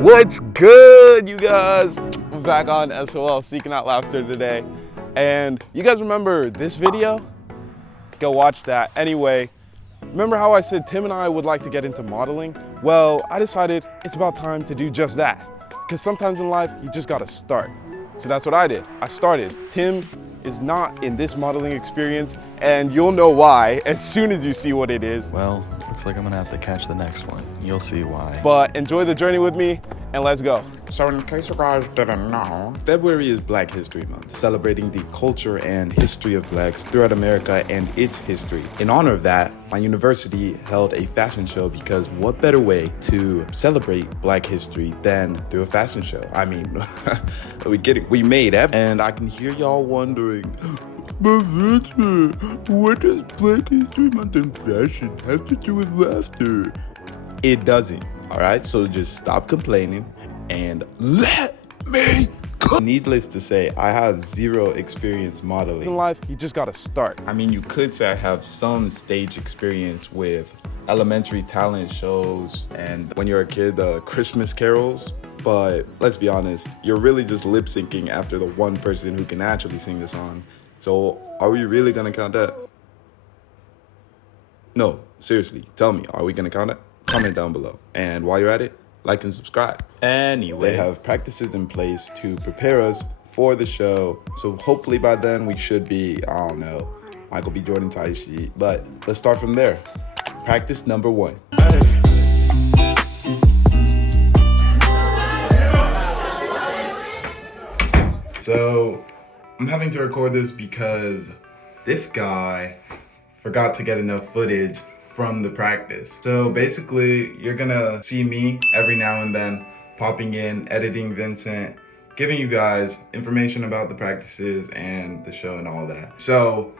What's good, you guys? We're back on SOL Seeking Out Laughter today. And you guys remember this video? Go watch that. Anyway, remember how I said Tim and I would like to get into modeling? Well, I decided it's about time to do just that. Because sometimes in life, you just gotta start. So that's what I did. I started. Tim is not in this modeling experience, and you'll know why as soon as you see what it is. Well, looks like I'm gonna have to catch the next one. You'll see why. But enjoy the journey with me, and let's go. So in case you guys didn't know, February is Black History Month, celebrating the culture and history of blacks throughout America and its history. In honor of that, my university held a fashion show because what better way to celebrate Black history than through a fashion show? I mean, are we kidding? We made it, and I can hear y'all wondering, but Victor, what does Black History Month and fashion have to do with laughter? It doesn't, all right? So just stop complaining and let me go. Needless to say, I have zero experience modeling. In life, you just gotta start. I mean, you could say I have some stage experience with elementary talent shows and when you're a kid, Christmas carols. But let's be honest, you're really just lip syncing after the one person who can actually sing the song. So are we really gonna count that? No, seriously, tell me, are we gonna count it? Comment down below. And while you're at it, like and subscribe. Anyway, they have practices in place to prepare us for the show. So hopefully by then we should be, I don't know, Michael B. Jordan type shit. But let's start from there. Practice number 1. So I'm having to record this because this guy forgot to get enough footage from the practice. So basically, you're gonna see me every now and then popping in, editing Vincent, giving you guys information about the practices and the show and all that. So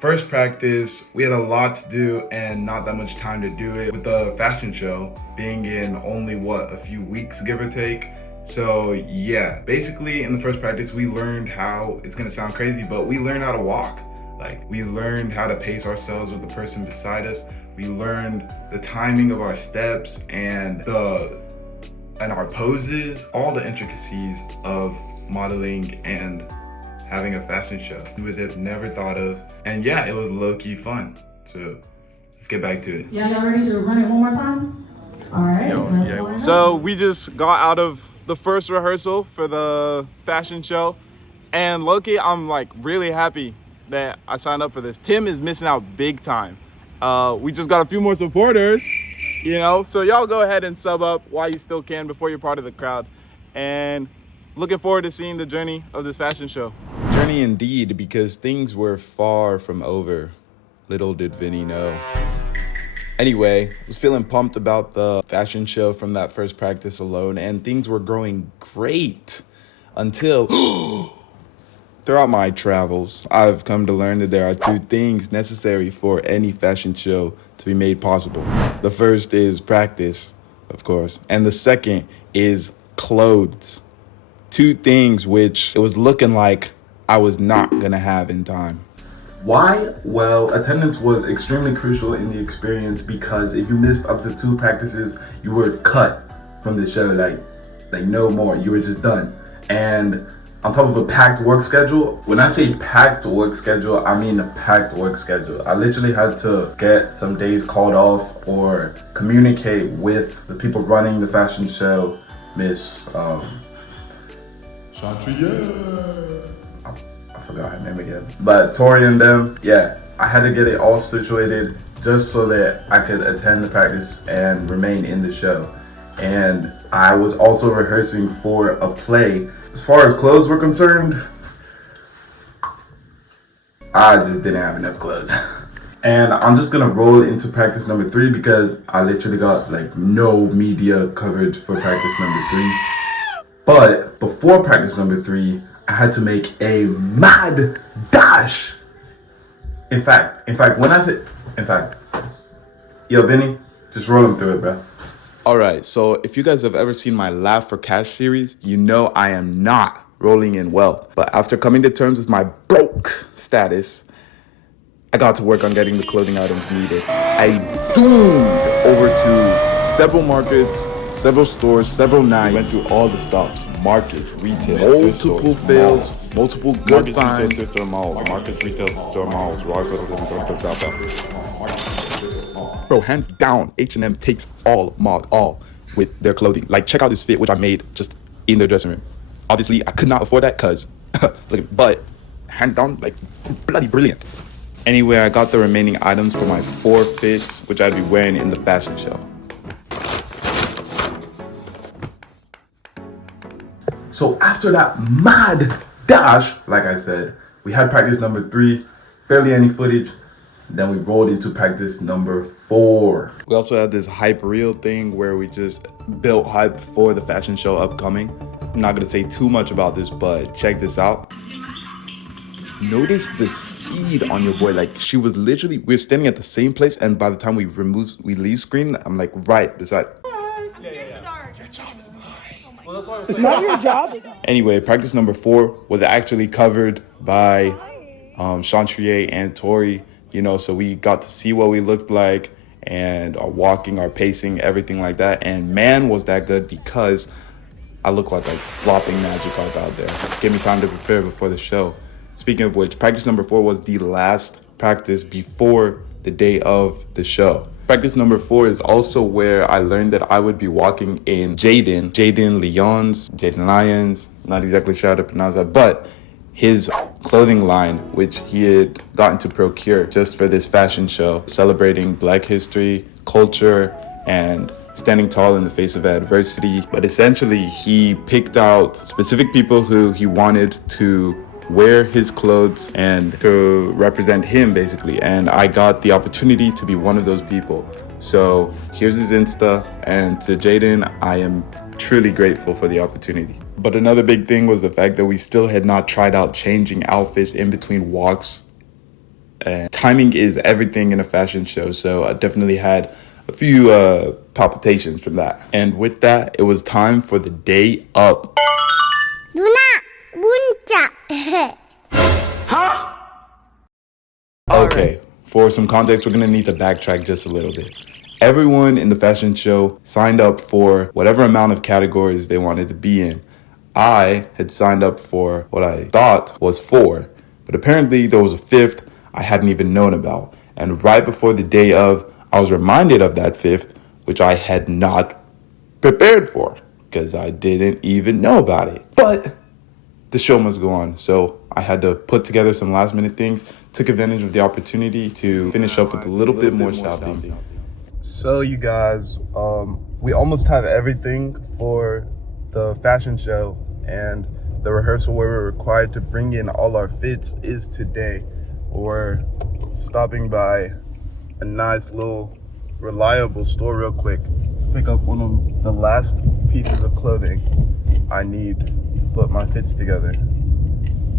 first practice, we had a lot to do and not that much time to do it, with the fashion show being in only a few weeks, give or take. So yeah, basically in the first practice, we learned how, it's gonna sound crazy, but we learned how to walk. Like, we learned how to pace ourselves with the person beside us. We learned the timing of our steps and our poses, all the intricacies of modeling and having a fashion show. We would have never thought of. And yeah, it was low-key fun. So let's get back to it. Yeah, y'all ready to run it one more time? All right. So we just got out of the first rehearsal for the fashion show, and low-key, I'm like really happy that I signed up for this. Tim is missing out big time. We just got a few more supporters, you know, so y'all go ahead and sub up while you still can before you're part of the crowd. And looking forward to seeing the journey of this fashion show. Journey indeed, because things were far from over. Little did Vini know. Anyway, I was feeling pumped about the fashion show from that first practice alone, and things were growing great until throughout my travels, I've come to learn that there are 2 things necessary for any fashion show to be made possible. The first is practice, of course, and the second is clothes. 2 things which it was looking like I was not gonna have in time. Why? Well, attendance was extremely crucial in the experience because if you missed up to 2 practices, you were cut from the show, like no more, you were just done. And on top of a packed work schedule, when I say packed work schedule, I mean a packed work schedule. I literally had to get some days called off or communicate with the people running the fashion show, Miss Chantrier. I forgot her name again. But Tori and them, yeah, I had to get it all situated just so that I could attend the practice and remain in the show. And I was also rehearsing for a play. As far as clothes were concerned, I just didn't have enough clothes. And I'm just gonna roll into practice number 3 because I literally got like no media coverage for practice number 3. But before practice number 3, I had to make a mad dash. In fact, yo, Vinny, just roll him through it, bro. All right, so if you guys have ever seen my Laugh for Cash series, you know I am not rolling in wealth. But after coming to terms with my broke status, I got to work on getting the clothing items needed. I zoomed over to several markets, several stores, several nights. We went through all the stops, markets, retail, multiple fails, multiple good finds. Markets, retail, malls, Bro, hands down, H&M takes all with their clothing. Like, check out this fit, which I made just in their dressing room. Obviously, I could not afford that because, but hands down, like, bloody brilliant. Anyway, I got the remaining items for my 4 fits, which I'd be wearing in the fashion show. So after that mad dash, like I said, we had practice number 3, barely any footage. Then we rolled into practice number 4. We also had this hype reel thing where we just built hype for the fashion show upcoming. I'm not gonna say too much about this, but check this out. Notice the speed on your boy. Like, she was literally, we were standing at the same place, and by the time we leave screen, I'm like right beside. I'm scared of the dark. Your job is mine. Now your job is on. Anyway, practice number 4 was actually covered by Chantrier and Tori, you know, so we got to see what we looked like and our walking, our pacing, everything like that. And man, was that good, because I look like a flopping magic art out there. Give me time to prepare before the show. Speaking of which, practice number 4 was the last practice before the day of the show. Practice number 4 is also where I learned that I would be walking in Jaden Lyons, not exactly sure how to pronounce that, but his clothing line, which he had gotten to procure just for this fashion show, celebrating Black history, culture, and standing tall in the face of adversity. But essentially, he picked out specific people who he wanted to wear his clothes and to represent him, basically. And I got the opportunity to be one of those people. So here's his Insta, and to Jaden, I am truly grateful for the opportunity. But another big thing was the fact that we still had not tried out changing outfits in between walks. And timing is everything in a fashion show, so I definitely had a few palpitations from that. And with that, it was time for the day up. 누나, 문자. Okay, for some context, we're gonna need to backtrack just a little bit. Everyone in the fashion show signed up for whatever amount of categories they wanted to be in. I had signed up for what I thought was 4, but apparently there was a 5th I hadn't even known about. And right before the day of, I was reminded of that 5th, which I had not prepared for because I didn't even know about it. But the show must go on, so I had to put together some last minute things, took advantage of the opportunity to finish up with a little bit more shopping. So you guys, we almost have everything for the fashion show, and the rehearsal where we're required to bring in all our fits is today. We're stopping by a nice little reliable store real quick, pick up one of the last pieces of clothing I need to put my fits together.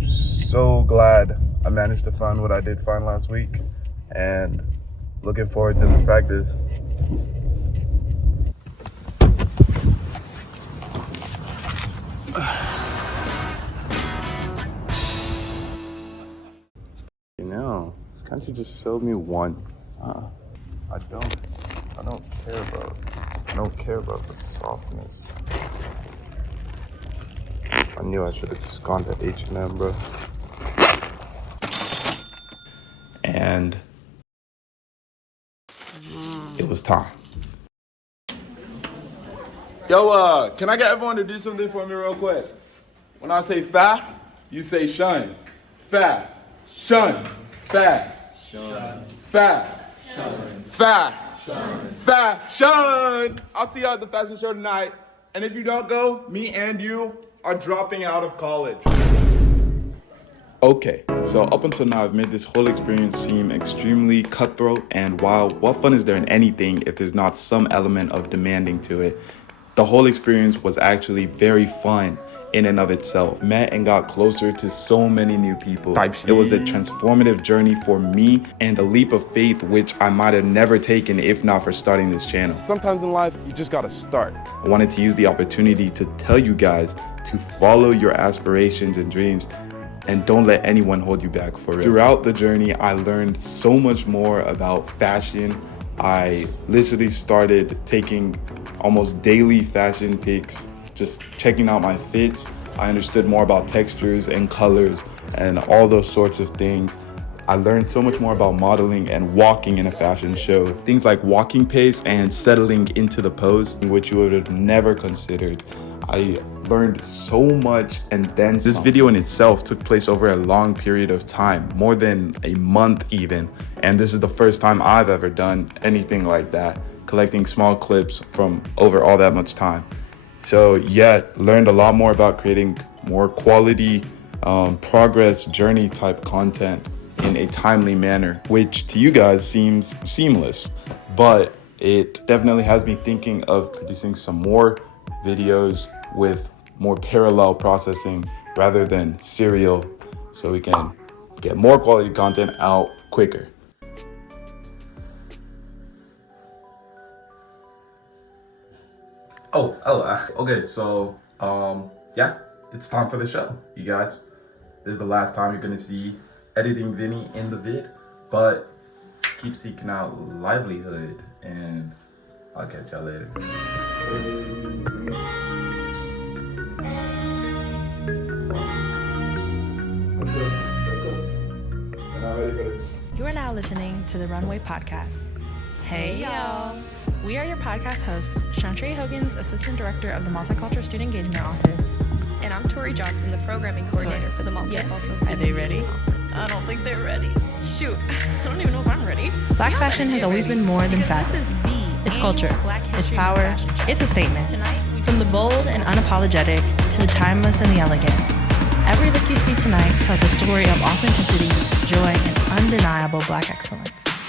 So glad I managed to find what I did find last week, and looking forward to this practice. You know, can't you just sell me one? I don't care about the softness. I knew I should have just gone to H&M, bro. And it was time. Yo, can I get everyone to do something for me real quick? When I say fa, you say shun. Fa, shun, fa, shun, fa, shun, fa, shun, fa, shun. I'll see y'all at the fashion show tonight. And if you don't go, me and you are dropping out of college. Okay, so up until now, I've made this whole experience seem extremely cutthroat, and while what fun is there in anything if there's not some element of demanding to it? The whole experience was actually very fun in and of itself. Met and got closer to so many new people. It was a transformative journey for me and a leap of faith which I might have never taken if not for starting this channel. Sometimes in life, you just gotta start. I wanted to use the opportunity to tell you guys to follow your aspirations and dreams, and don't let anyone hold you back for it. Throughout the journey, I learned so much more about fashion, I literally started taking almost daily fashion pics, just checking out my fits. I understood more about textures and colors and all those sorts of things. I learned so much more about modeling and walking in a fashion show. Things like walking pace and settling into the pose, which you would have never considered. I learned so much, and then this video in itself took place over a long period of time, more than a month even. And this is the first time I've ever done anything like that, collecting small clips from over all that much time. So yeah, learned a lot more about creating more quality, progress journey type content in a timely manner, which to you guys seems seamless, but it definitely has me thinking of producing some more videos with more parallel processing rather than serial, so we can get more quality content out quicker. Okay, so yeah, it's time for the show, you guys. This is the last time you're gonna see editing Vini in the vid, but keep seeking out livelihood, and I'll catch y'all later. You are now listening to the Runway Podcast. Hey y'all! We are your podcast hosts, Shantry Hogan's Assistant Director of the Multicultural Student Engagement Office. And I'm Tori Johnson, the Programming Coordinator for the Multicultural Student Are they ready? Office. I don't think they're ready. Shoot, I don't even know if I'm ready. Black fashion has always been more than fashion. It's culture, it's power, it's a statement. From the bold and unapologetic to the timeless and the elegant. Every look you see tonight tells a story of authenticity, joy, and undeniable Black excellence.